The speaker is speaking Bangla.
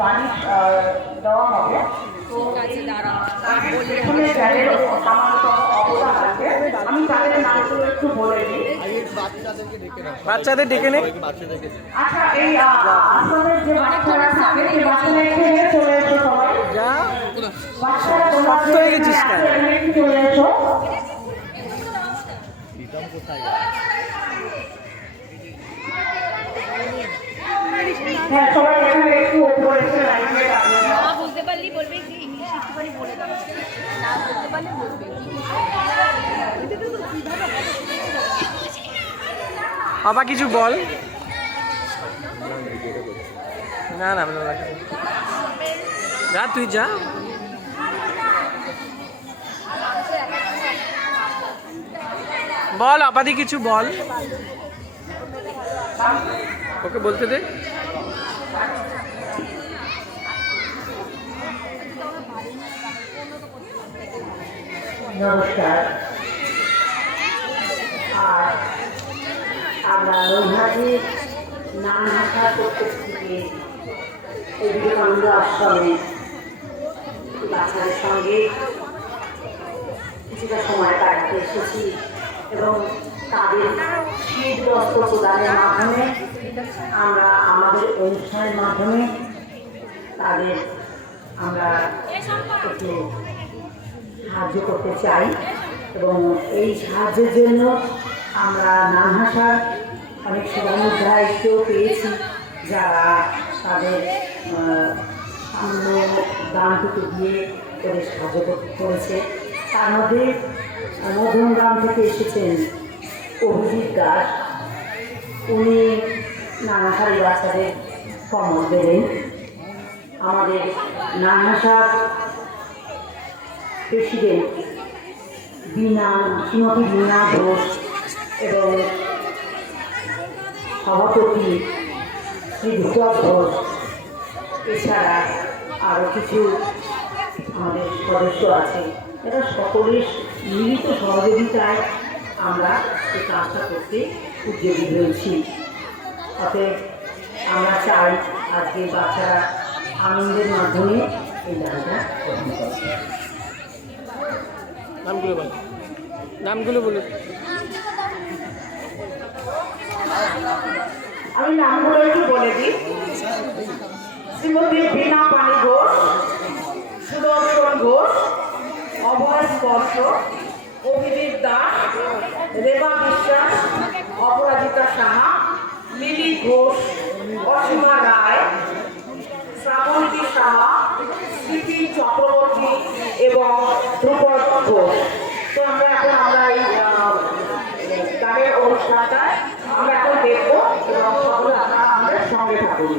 বাড়ি দেওয়া হবে। তো এখানে যাদের সামান্যতম অবদান আছে আমি তাদের নামগুলো একটু বলে দিই। বাচ্চাদের ডেকে নে। আচ্ছা, এই আসামের যে বাচ্চারা থাকে এই বাচ্চারা এখানে চলে এসো সবাই। যা বাচ্চারা তোমরা শক্ত হয়ে গেছিস কেন? এখানে একটু চলে এসো। হ্যাঁ, সবাই এখানে একটু উপরে এসে লাইনে দাঁড়িয়ে যাও। না বুঝতে পারলি বলবে যে ইংলিশ একটুখানি বলে দাও, না বুঝতে পারলে বলবে। বাবা কিছু বল। না না যা তুই যা। বল আপাদি কিছু বল, ওকে বলতে দে। নমস্কার। আর আমরা নৈহাটির নাম ভাষা প্রত্যেক থেকে এই বিবেকানন্দ আশ্রমে বাচ্চাদের সঙ্গে কিছুটা সময় কাটাতে এসেছি এবং তাদের শীত বস্ত্র প্রদানের মাধ্যমে আমরা আমাদের অনুষ্ঠানের মাধ্যমে তাদের আমরা একটু সাহায্য করতে চাই এবং এই সাহায্যের জন্য আমরা নাম ভাষার অনেক শুভানুধ্যায়ীকেও পেয়েছি যারা তাদের সামান্য দানটুকু দিয়ে তাদের সাহায্য করেছে। তার মধ্যে মধ্যমগ্রাম থেকে এসেছেন অভিজিৎ দাস, উনি নানাসারি বাচ্চাদের কমল দেবেন। আমাদের নাম ভাষার প্রেসিডেন্ট শ্রীমতী বীণা ঘোষ এবং সভাপতি শ্রী ধ্রুব ঘোষ, এছাড়া আরও কিছু আমাদের সদস্য আছে। এরা সকলের মিলিত সহযোগিতায় আমরা এই কাজটা করতে উদ্যোগী হয়েছি। অতএব আমরা চাই আজকে বাচ্চারা আনন্দের মাধ্যমে এই দানটা গ্রহণ করে। নামগুলো বল, নামগুলো বলে। আমি নামগুলো একটু বলে দিই। শ্রীমতী বীণা পানি ঘোষ, সুদর্শন ঘোষ, অভয় স্পর্শ, অভিজিৎ দাস, রেবা বিশ্বাস, অপরাজিতা সাহা, লিলি ঘোষ, অসীমা রায়, শ্রাবন্তী সাহা, স্মৃতি চক্রবর্তী এবং ধ্রুপদ ঘোষ। তো আমরা এই গানের অনুষ্ঠানটা আমরা এখন দেখবো এবং সকলে আপনারা আমাদের সঙ্গে থাকুন।